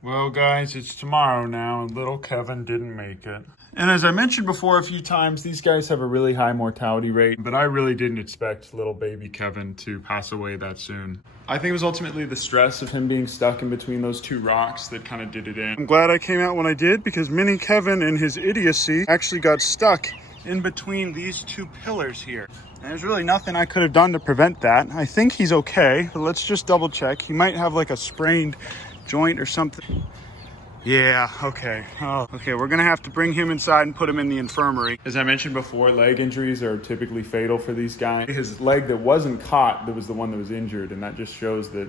Well, guys, it's tomorrow now, and little Kevin didn't make it. And as I mentioned before a few times, these guys have a really high mortality rate, but I really didn't expect little baby Kevin to pass away that soon. I think it was ultimately the stress of him being stuck in between those two rocks that kind of did it in. I'm glad I came out when I did, because mini Kevin in his idiocy actually got stuck in between these two pillars here. And there's really nothing I could have done to prevent that. I think he's okay, but let's just double check. He might have like a sprained joint or something. Yeah, okay. Oh, okay, we're gonna have to bring him inside and put him in the infirmary. As I mentioned before, leg injuries are typically fatal for these guys. His leg that wasn't caught, that was the one that was injured, and that just shows that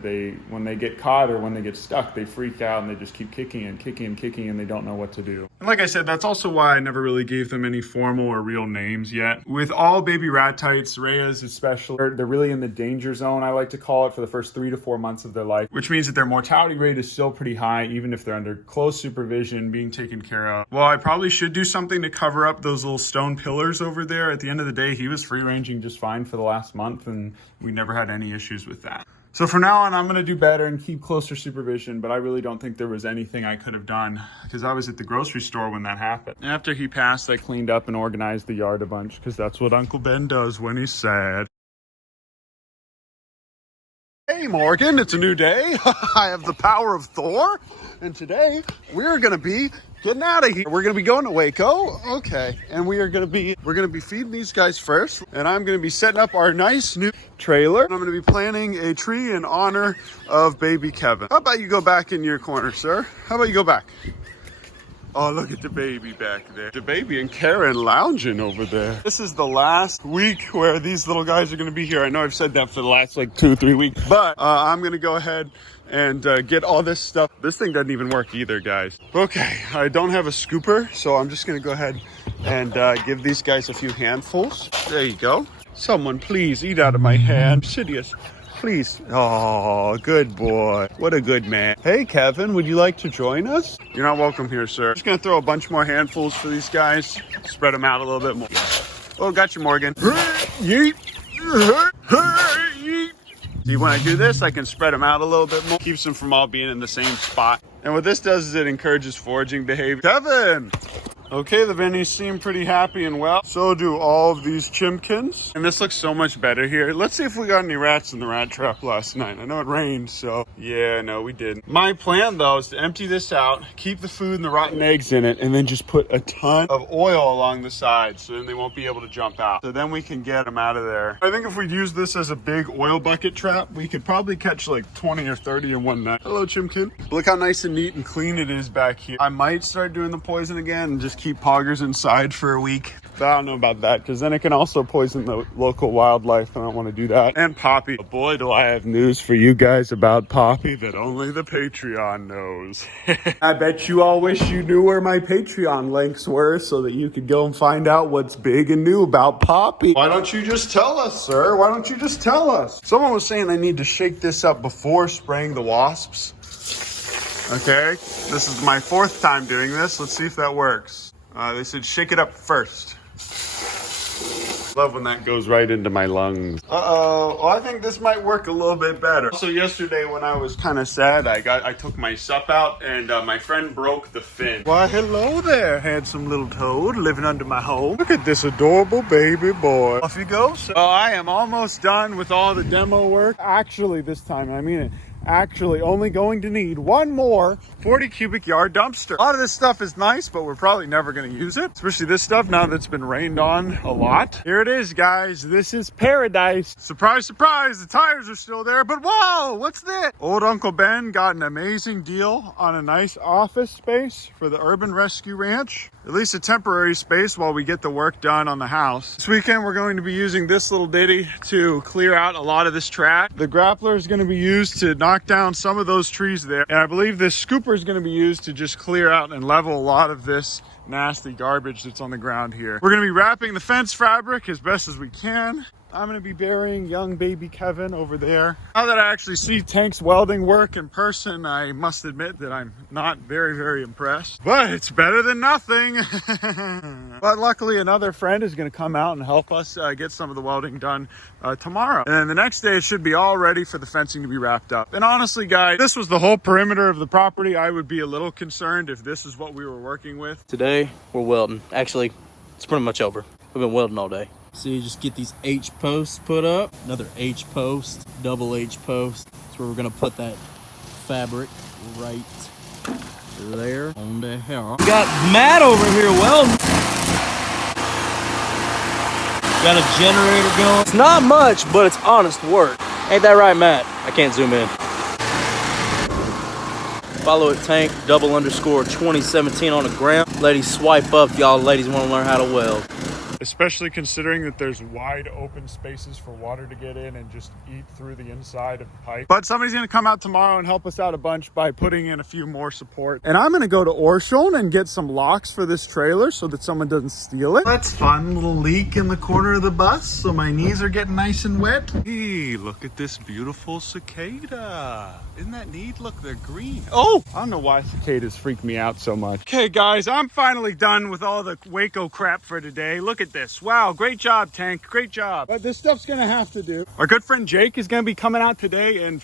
when they get caught or when they get stuck, they freak out and they just keep kicking and kicking and kicking and they don't know what to do. And like I said, that's also why I never really gave them any formal or real names yet. With all baby ratites, Rheas especially, they're really in the danger zone, I like to call it, for the first 3 to 4 months of their life, which means that their mortality rate is still pretty high, even if they're under close supervision, being taken care of. Well, I probably should do something to cover up those little stone pillars over there. At the end of the day, he was free ranging just fine for the last month, and we never had any issues with that. So from now on, I'm going to do better and keep closer supervision, but I really don't think there was anything I could have done because I was at the grocery store when that happened. After he passed, I cleaned up and organized the yard a bunch because that's what Uncle Ben does when he's sad. Hey Morgan, it's a new day. I have the power of Thor, and today we're gonna be getting out of here. We're gonna be going to Waco, okay, and we're gonna be feeding these guys first, and I'm gonna be setting up our nice new trailer. I'm gonna be planting a tree in honor of baby Kevin. How about you go back in your corner, sir? How about you go back? Oh, look at the baby back there. The baby and Karen lounging over there. This is the last week where these little guys are going to be here. I know I've said that for the last like 2-3 weeks, but I'm going to go ahead and get all this stuff. This thing doesn't even work either, guys. Okay, I don't have a scooper, so I'm just going to go ahead and give these guys a few handfuls. There you go. Someone please eat out of my hand. Sidious. Please. Oh, good boy. What a good man. Hey, Kevin, would you like to join us? You're not welcome here, sir. Just gonna throw a bunch more handfuls for these guys. Spread them out a little bit more. Oh, got you, Morgan. Yeet. See, when I do this, I can spread them out a little bit more. Keeps them from all being in the same spot. And what this does is it encourages foraging behavior. Kevin! Okay, the Vinnies seem pretty happy and well. So do all of these chimkins. And this looks so much better here. Let's see if we got any rats in the rat trap last night. I know it rained, so yeah, no, we didn't. My plan, though, is to empty this out, keep the food and the rotten eggs in it, and then just put a ton of oil along the sides so then they won't be able to jump out. So then we can get them out of there. I think if we use this as a big oil bucket trap, we could probably catch like 20 or 30 in one night. Hello, chimkin. Look how nice and neat and clean it is back here. I might start doing the poison again and just keep poggers inside for a week. But I don't know about that because then it can also poison the local wildlife and I don't want to do that. And Poppy. But boy, do I have news for you guys about Poppy that only the Patreon knows. I bet you all wish you knew where my Patreon links were so that you could go and find out what's big and new about Poppy. Why don't you just tell us, sir? Why don't you just tell us? Someone was saying I need to shake this up before spraying the wasps. Okay, this is my 4th time doing this. Let's see if that works. They said shake it up first. Love when that goes right into my lungs. Uh-oh, I think this might work a little bit better. So yesterday when I was kind of sad, I took my sup out and my friend broke the fin. Why, hello there, handsome little toad living under my home. Look at this adorable baby boy. Off you go. So I am almost done with all the demo work. Actually, this time, I mean it. Actually only going to need one more 40 cubic yard dumpster. A lot of this stuff is nice, but we're probably never going to use it, especially this stuff now that's been rained on a lot. Here it is, guys. This is paradise. Surprise, surprise, the tires are still there, but whoa, what's this? Old Uncle Ben got an amazing deal on a nice office space for the Urban Rescue Ranch. At least a temporary space while we get the work done on the house. This weekend, we're going to be using this little ditty to clear out a lot of this trash. The grappler is going to be used to knock down some of those trees there. And I believe this scooper is going to be used to just clear out and level a lot of this nasty garbage that's on the ground here. We're going to be wrapping the fence fabric as best as we can. I'm gonna be burying young baby Kevin over there. Now that I actually see Tank's welding work in person, I must admit that I'm not very, very impressed. But it's better than nothing. But luckily another friend is gonna come out and help us get some of the welding done tomorrow. And then the next day it should be all ready for the fencing to be wrapped up. And honestly, guys, this was the whole perimeter of the property. I would be a little concerned if this is what we were working with. Today, we're welding. Actually, it's pretty much over. We've been welding all day. So you just get these H posts put up, another H post, double H post. That's where we're gonna put that fabric right there on the hair. We got Matt over here welding. Got a generator going. It's not much, but it's honest work. Ain't that right, Matt? I can't zoom in. Follow at Tank _2017 on the gram. Ladies, swipe up if y'all ladies want to learn how to weld. Especially considering that there's wide open spaces for water to get in and just eat through the inside of the pipe. But somebody's gonna come out tomorrow and help us out a bunch by putting in a few more support. And I'm gonna go to Orshon and get some locks for this trailer so that someone doesn't steal it. That's fun, little leak in the corner of the bus, so my knees are getting nice and wet. Hey, look at this beautiful cicada. Isn't that neat? Look, they're green. Oh, I don't know why cicadas freak me out so much. Okay, guys, I'm finally done with all the Waco crap for today. Look at this. Wow, great job, Tank. Great job. But this stuff's gonna have to do. Our good friend Jake is gonna be coming out today and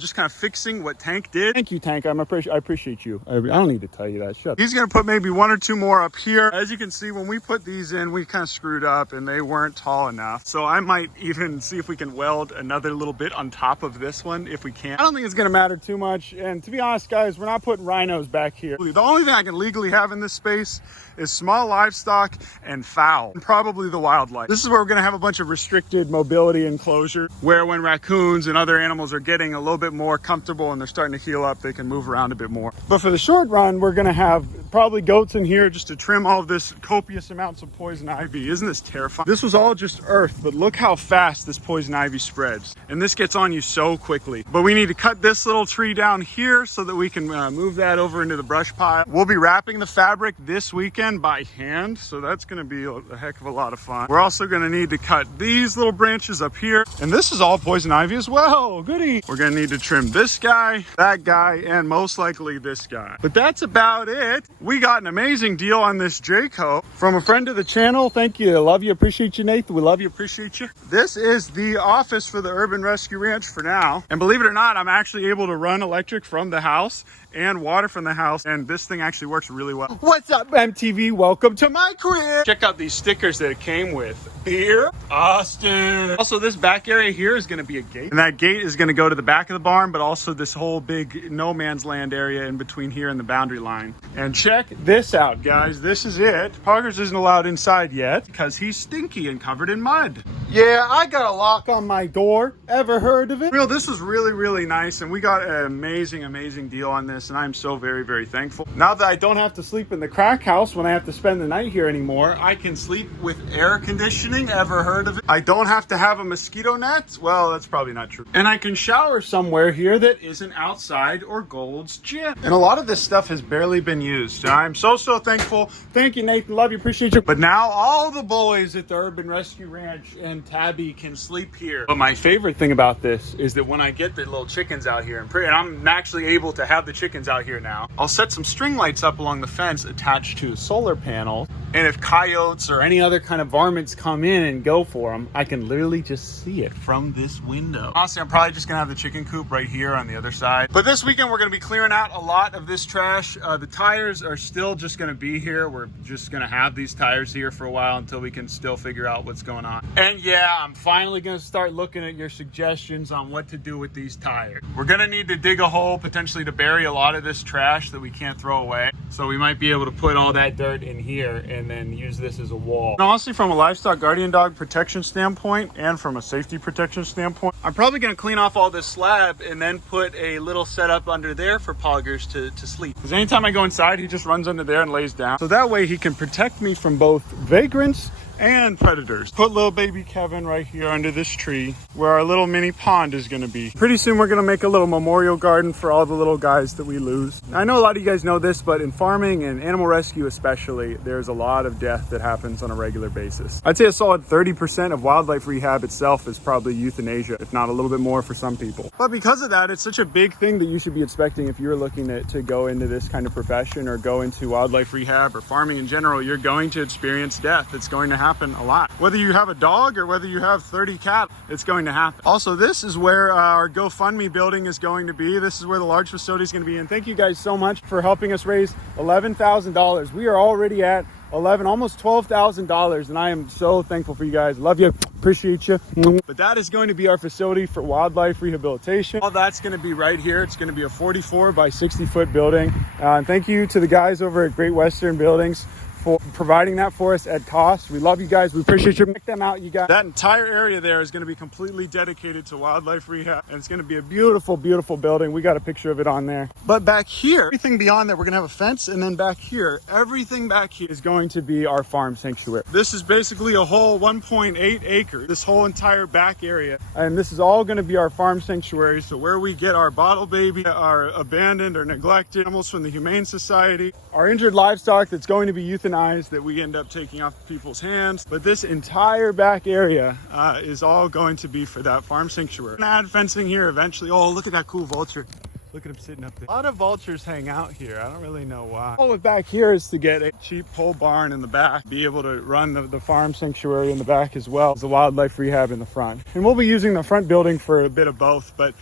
just kind of fixing what Tank did. Thank you, Tank. I appreciate you. I don't need to tell you that. Shut up. He's gonna put maybe 1 or 2 more up here. As you can see, when we put these in, we kind of screwed up and they weren't tall enough. So I might even see if we can weld another little bit on top of this one if we can. I don't think it's gonna matter too much. And to be honest, guys, we're not putting rhinos back here. The only thing I can legally have in this space is small livestock and fowl, and probably the wildlife. This is where we're gonna have a bunch of restricted mobility enclosure where when raccoons and other animals are getting a little bit more comfortable and they're starting to heal up, they can move around a bit more. But for the short run, we're gonna have probably goats in here just to trim all of this copious amounts of poison ivy. Isn't this terrifying? This was all just earth, but look how fast this poison ivy spreads. And this gets on you so quickly. But we need to cut this little tree down here so that we can move that over into the brush pile. We'll be wrapping the fabric this weekend by hand, so that's going to be a heck of a lot of fun. We're also going to need to cut these little branches up here, and this is all poison ivy as well. Goody. We're going to need to trim this guy, that guy, and most likely this guy. But that's about it. We got an amazing deal on this Jayco from a friend of the channel. Thank you. Love you. Appreciate you, Nathan. We love you. Appreciate you. This is the office for the Urban Rescue Ranch for now. And believe it or not, I'm actually able to run electric from the house and water from the house, and this thing actually works really well. What's up, MTV? Welcome to my crib. Check out these stickers that it came with. Beer Austin. Also, this back area here is going to be a gate, and that gate is going to go to the back of the barn, but also this whole big no man's land area in between here and the boundary line. And check this out, guys. This is it. Poggers isn't allowed inside yet because he's stinky and covered in mud. Yeah, I got a lock on my door. Ever heard of it? Real, this was really, really nice, and we got an amazing, amazing deal on this, and I'm so very, very thankful. Now that I don't have to sleep in the crack house when I have to spend the night here anymore, I can sleep with air conditioning. Ever heard of it? I don't have to have a mosquito net. Well, that's probably not true. And I can shower somewhere here that isn't outside or Gold's Gym. And a lot of this stuff has barely been used. I'm so thankful. Thank you, Nathan. Love you. Appreciate you. But now all the boys at the Urban Rescue Ranch and Tabby can sleep here. But my favorite thing about this is that when I get the little chickens out here, and I'm actually able to have the chickens out here now, I'll set some string lights up along the fence attached to solar panels. And if coyotes or any other kind of varmints come in and go for them, I can literally just see it from this window. Honestly, I'm probably just gonna have the chicken coop right here on the other side. But this weekend, we're gonna be clearing out a lot of this trash. The tires are still just gonna be here. We're just gonna have these tires here for a while until we can still figure out what's going on. And yeah, I'm finally gonna start looking at your suggestions on what to do with these tires. We're gonna need to dig a hole potentially to bury a lot of this trash that we can't throw away. So we might be able to put all that dirt in here and then use this as a wall. And honestly, from a livestock guardian dog protection standpoint and from a safety protection standpoint, I'm probably going to clean off all this slab and then put a little setup under there for Poggers to sleep. Because anytime I go inside, he just runs under there and lays down. So that way he can protect me from both vagrants and predators. Put little baby Kevin right here under this tree where our little mini pond is gonna be. Pretty soon we're gonna make a little memorial garden for all the little guys that we lose. I know a lot of you guys know this, but in farming and animal rescue especially, there's a lot of death that happens on a regular basis. I'd say a solid 30% of wildlife rehab itself is probably euthanasia, if not a little bit more for some people. But because of that, it's such a big thing that you should be expecting if you're looking to go into this kind of profession or go into wildlife rehab or farming in general. You're going to experience death. It's going to happen a lot. Whether you have a dog or whether you have 30 cats, it's going to happen. Also, this is where our GoFundMe building is going to be. This is where the large facility is going to be. And thank you guys so much for helping us raise $11,000. We are already at almost $12,000, and I am so thankful for you guys. Love you, appreciate you. But that is going to be our facility for wildlife rehabilitation. All that's going to be right here. It's going to be a 44 by 60 foot building. And thank you to the guys over at Great Western Buildings for providing that for us at cost. We love you guys. We appreciate you. Check them out, you guys. That entire area there is going to be completely dedicated to wildlife rehab, and it's going to be a beautiful, beautiful building. We got a picture of it on there. But back here, everything beyond that, we're going to have a fence, and then back here, everything back here is going to be our farm sanctuary. This is basically a whole 1.8 acres, this whole entire back area, and this is all going to be our farm sanctuary. So where we get our bottle baby, our abandoned or neglected animals from the Humane Society, our injured livestock that's going to be euthanized that we end up taking off people's hands. But this entire back area is all going to be for that farm sanctuary. We're gonna add fencing here eventually. Oh, look at that cool vulture. Look at him sitting up there. A lot of vultures hang out here. I don't really know why. All back here is to get a cheap pole barn in the back, be able to run the farm sanctuary in the back as well as the wildlife rehab in the front. And we'll be using the front building for a bit of both, but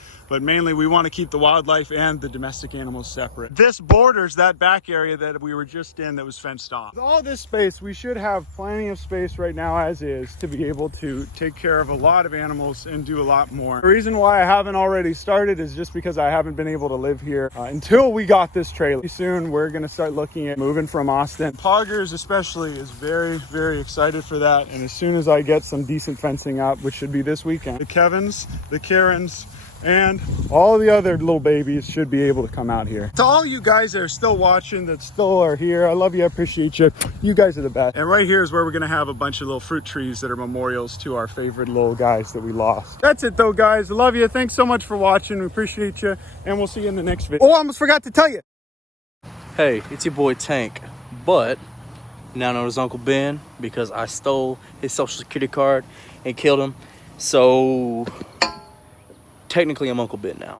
mainly we want to keep the wildlife and the domestic animals separate. This borders that back area that we were just in that was fenced off. With all this space, we should have plenty of space right now as is to be able to take care of a lot of animals and do a lot more. The reason why I haven't already started is just because I haven't been able to live here until we got this trailer. Soon we're going to start looking at moving from Austin. Poggers especially is very, very excited for that. And as soon as I get some decent fencing up, which should be this weekend, the Kevins, the Karens, and all the other little babies should be able to come out here. To all you guys that are still watching, that still are here, I love you, I appreciate you. You guys are the best. And right here is where we're gonna have a bunch of little fruit trees that are memorials to our favorite little guys that we lost. That's it though, guys. I love you. Thanks so much for watching. We appreciate you, and we'll see you in the next video. Oh, I almost forgot to tell you. Hey, it's your boy Tank, but now known as Uncle Ben because I stole his social security card and killed him. So technically I'm Uncle Ben now.